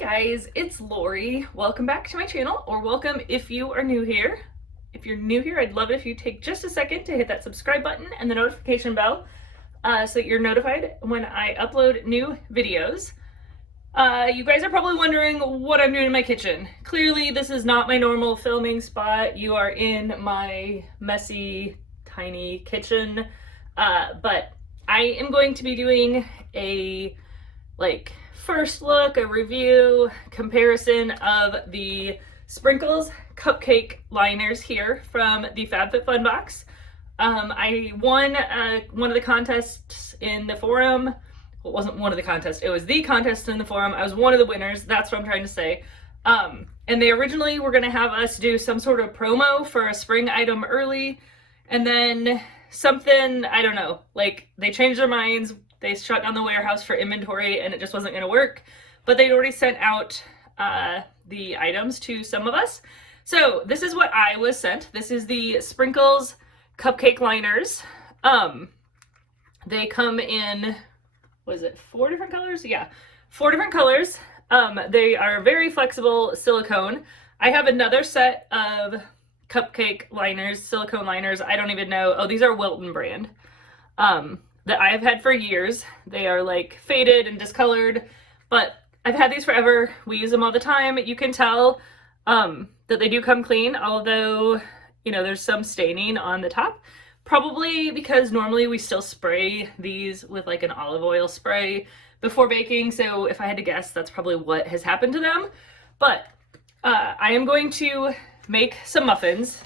Guys, it's Lori. Welcome back to my channel, or welcome if you are new here. If you're new here, I'd love it if you take just a second to hit that subscribe button and the notification bell so that you're notified when I upload new videos. You guys are probably wondering what I'm doing in my kitchen. Clearly, this is not my normal filming spot. You are in my messy, tiny kitchen, but I am going to be doing a first look, a review, comparison of the Sprinkles Cupcake liners here from the Fab Fit Fun box. I won one of the contests in the forum. Well, it wasn't one of the contests, it was the contest in the forum. I was one of the winners, that's what I'm trying to say. And they originally were gonna have us do some sort of promo for a spring item early, and then something, I don't know, like they changed their minds. They shut down the warehouse for inventory and it just wasn't going to work. But they'd already sent out the items to some of us. So this is what I was sent. This is the Sprinkles Cupcake liners. They come in, was it 4 different colors? Yeah, 4 different colors. They are very flexible silicone. I have another set of cupcake liners, silicone liners. I don't even know. Oh, these are Wilton brand. That I have had for years. They are like faded and discolored, but I've had these forever. We use them all the time. You can tell that they do come clean, although, you know, there's some staining on the top. Probably because normally we still spray these with like an olive oil spray before baking, so if I had to guess, that's probably what has happened to them. But I am going to make some muffins.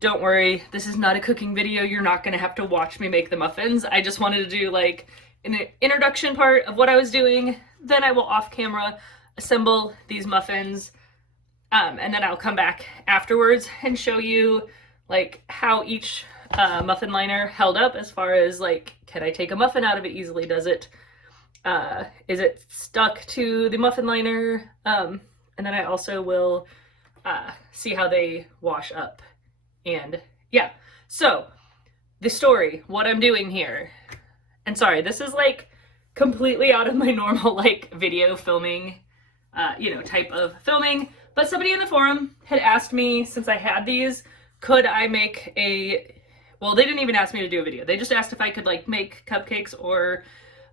Don't worry, this is not a cooking video. You're not gonna have to watch me make the muffins. I just wanted to do like an introduction part of what I was doing. Then I will off camera assemble these muffins. And then I'll come back afterwards and show you like how each muffin liner held up as far as like, can I take a muffin out of it easily? Is it stuck to the muffin liner? And then I also will see how they wash up. And yeah, so the story, what I'm doing here, and sorry, this is like completely out of my normal like video filming, you know, type of filming, but somebody in the forum had asked me, since I had these, could I make well, they didn't even ask me to do a video. They just asked if I could like make cupcakes or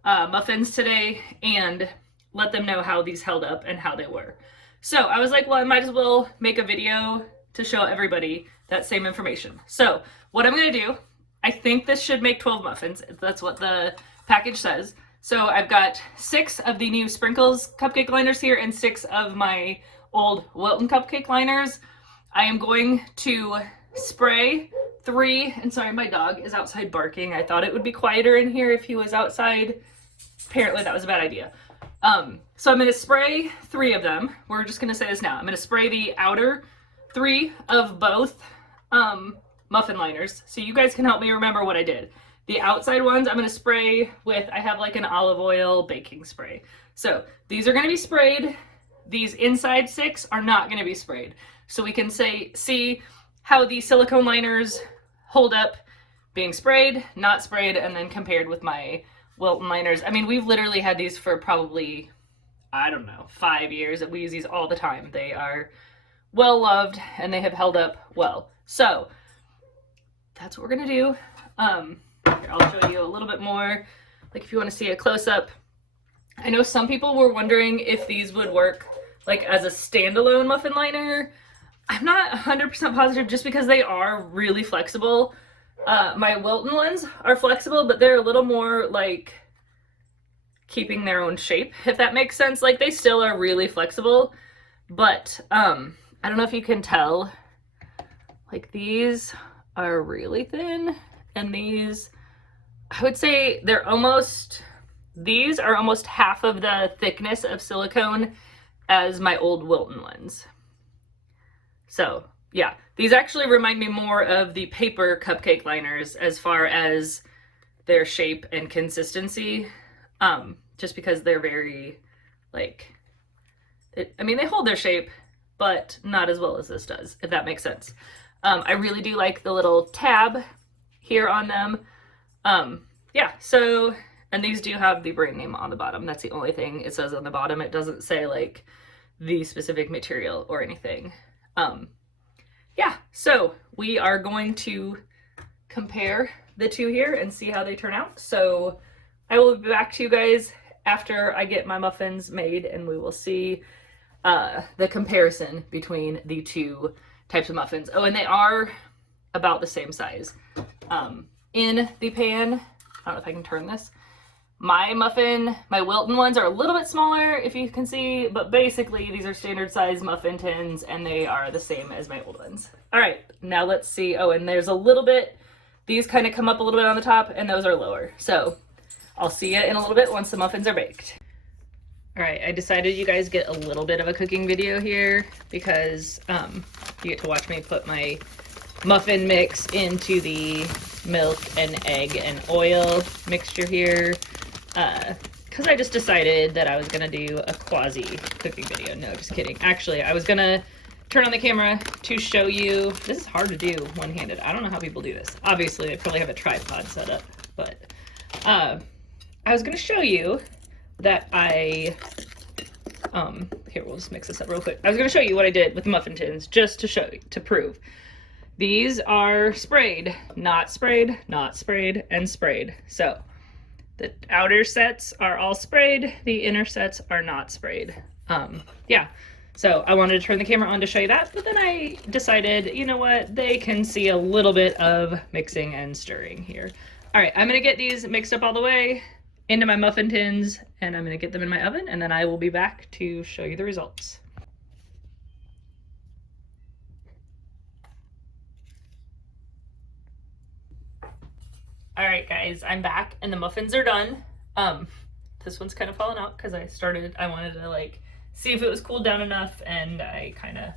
muffins today and let them know how these held up and how they were. So I was like, well, I might as well make a video to show everybody that same information. So what I'm gonna do, I think this should make 12 muffins. That's what the package says. So I've got 6 of the new Sprinkles cupcake liners here and 6 of my old Wilton cupcake liners. I am going to spray 3, and sorry, my dog is outside barking. I thought it would be quieter in here if he was outside. Apparently that was a bad idea. So I'm gonna spray 3 of them. We're just gonna say this now. I'm gonna spray the outer 3 of both muffin liners, so you guys can help me remember what I did. The outside ones I'm going to spray with, I have like an olive oil baking spray. So these are going to be sprayed. These inside 6 are not going to be sprayed. So we can see how the silicone liners hold up being sprayed, not sprayed, and then compared with my Wilton liners. I mean, we've literally had these for probably, I don't know, 5 years. We use these all the time. They are well loved and they have held up well. So that's what we're gonna do. Here, I'll show you a little bit more, like if you want to see a close-up. I know some people were wondering if these would work like as a standalone muffin liner. I'm not 100% positive just because they are really flexible. My Wilton ones are flexible, but they're a little more like keeping their own shape, if that makes sense. Like they still are really flexible, but I don't know if you can tell, like these are really thin, and these, I would say these are almost half of the thickness of silicone as my old Wilton ones. So yeah, these actually remind me more of the paper cupcake liners as far as their shape and consistency, just because they're very like, I mean, they hold their shape, but not as well as this does, if that makes sense. I really do like the little tab here on them. Yeah, so And these do have the brand name on the bottom. That's the only thing it says on the bottom. It doesn't say like the specific material or anything. Yeah, so we are going to compare the two here and see how they turn out. So I will be back to you guys after I get my muffins made, and we will see the comparison between the two types of muffins. Oh, and they are about the same size. In the pan, I don't know if I can turn this. My Wilton ones are a little bit smaller, if you can see, but basically these are standard size muffin tins and they are the same as my old ones. All right, now let's see. Oh, and there's a little bit, these kind of come up a little bit on the top and those are lower. So I'll see you in a little bit once the muffins are baked. All right, I decided you guys get a little bit of a cooking video here because you get to watch me put my muffin mix into the milk and egg and oil mixture here. Because I just decided that I was gonna do a quasi cooking video. No, just kidding. Actually, I was gonna turn on the camera to show you. This is hard to do one-handed. I don't know how people do this. Obviously, they probably have a tripod set up, but I was gonna show you that here, we'll just mix this up real quick. I was gonna show you what I did with the muffin tins, just to show you, to prove. These are sprayed, not sprayed, not sprayed, and sprayed. So the outer sets are all sprayed, the inner sets are not sprayed. Yeah, so I wanted to turn the camera on to show you that, but then I decided, you know what, they can see a little bit of mixing and stirring here. All right, I'm gonna get these mixed up all the way into my muffin tins, and I'm gonna get them in my oven, and then I will be back to show you the results. All right, guys, I'm back and the muffins are done. This one's kind of fallen out because I wanted to like see if it was cooled down enough, and I kind of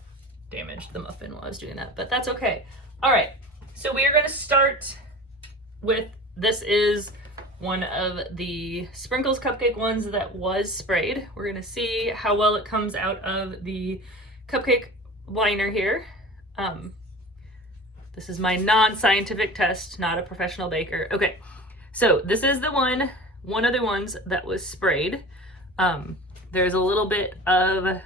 damaged the muffin while I was doing that, but that's okay. All right, so we are gonna start with, this is one of the Sprinkles cupcake ones that was sprayed. We're gonna see how well it comes out of the cupcake liner here. This is my non-scientific test, not a professional baker. Okay, so this is the one of the ones that was sprayed. There's a little bit of,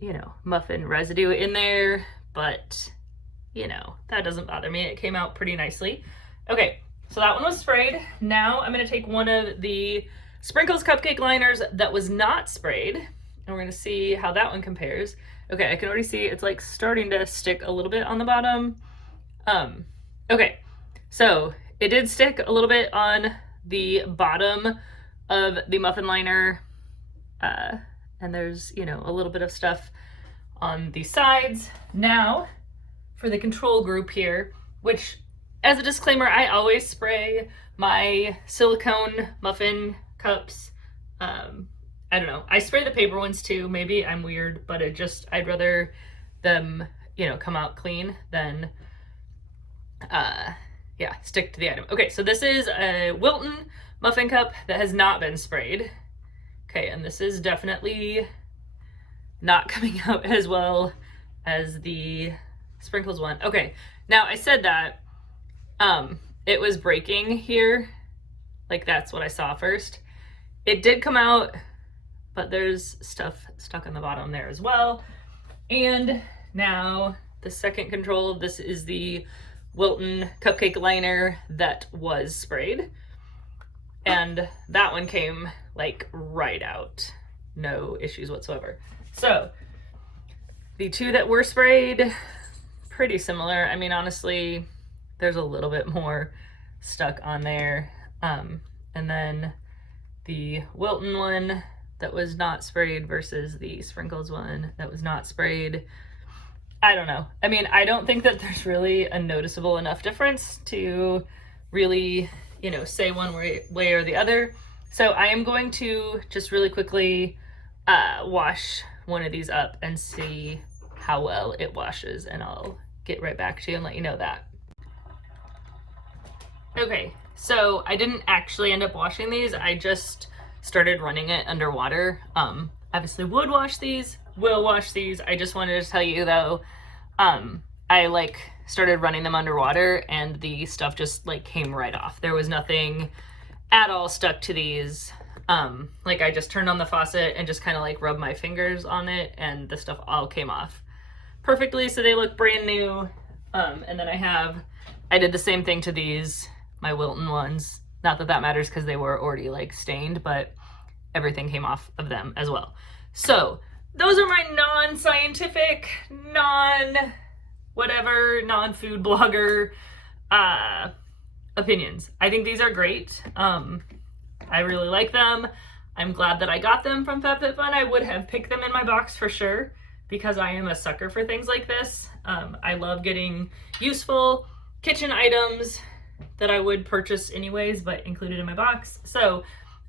you know, muffin residue in there, but, you know, that doesn't bother me. It came out pretty nicely. Okay, so that one was sprayed. Now I'm gonna take one of the Sprinkles cupcake liners that was not sprayed, and we're gonna see how that one compares. Okay, I can already see it's like starting to stick a little bit on the bottom. Okay, so it did stick a little bit on the bottom of the muffin liner, and there's, you know, a little bit of stuff on the sides. Now, for the control group here, which, as a disclaimer, I always spray my silicone muffin cups. I don't know, I spray the paper ones too. Maybe I'm weird, but I'd rather them, you know, come out clean than, yeah, stick to the item. Okay, so this is a Wilton muffin cup that has not been sprayed. Okay, and this is definitely not coming out as well as the Sprinkles one. Okay, now I said that, it was breaking here. Like, that's what I saw first. It did come out, but there's stuff stuck on the bottom there as well. And now the second control, this is the Wilton cupcake liner that was sprayed. And that one came like right out, no issues whatsoever. So the two that were sprayed, pretty similar. I mean, honestly, there's a little bit more stuck on there. And then the Wilton one that was not sprayed versus the Sprinkles one that was not sprayed, I don't know. I mean, I don't think that there's really a noticeable enough difference to really, you know, say one way or the other. So I am going to just really quickly wash one of these up and see how well it washes, and I'll get right back to you and let you know that. Okay, so I didn't actually end up washing these. I just started running it underwater. Obviously would wash these, will wash these. I just wanted to tell you though, I like started running them underwater and the stuff just like came right off. There was nothing at all stuck to these. Like I just turned on the faucet and just kind of like rubbed my fingers on it and the stuff all came off perfectly. So they look brand new. And then I did the same thing to these, my Wilton ones. Not that that matters because they were already like stained, but everything came off of them as well. So those are my non-scientific, non-whatever, non-food blogger opinions. I think these are great. I really like them. I'm glad that I got them from Fab Fit Fun. I would have picked them in my box for sure because I am a sucker for things like this. I love getting useful kitchen items that I would purchase anyways, but included in my box. So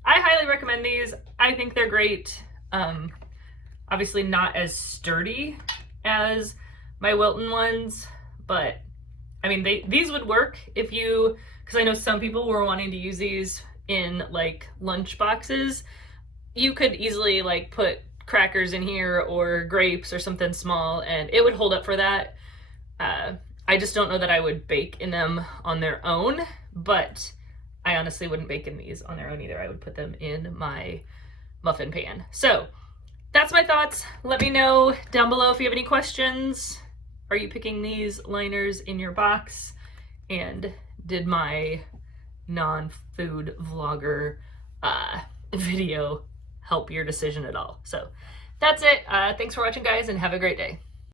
I highly recommend these. I think they're great. Obviously not as sturdy as my Wilton ones, but I mean, these would work if you, because I know some people were wanting to use these in like lunch boxes. You could easily like put crackers in here or grapes or something small and it would hold up for that. I just don't know that I would bake in them on their own, but I honestly wouldn't bake in these on their own either. I would put them in my muffin pan. So that's my thoughts. Let me know down below if you have any questions. Are you picking these liners in your box? And did my non-food vlogger video help your decision at all? So that's it. Thanks for watching, guys, and have a great day.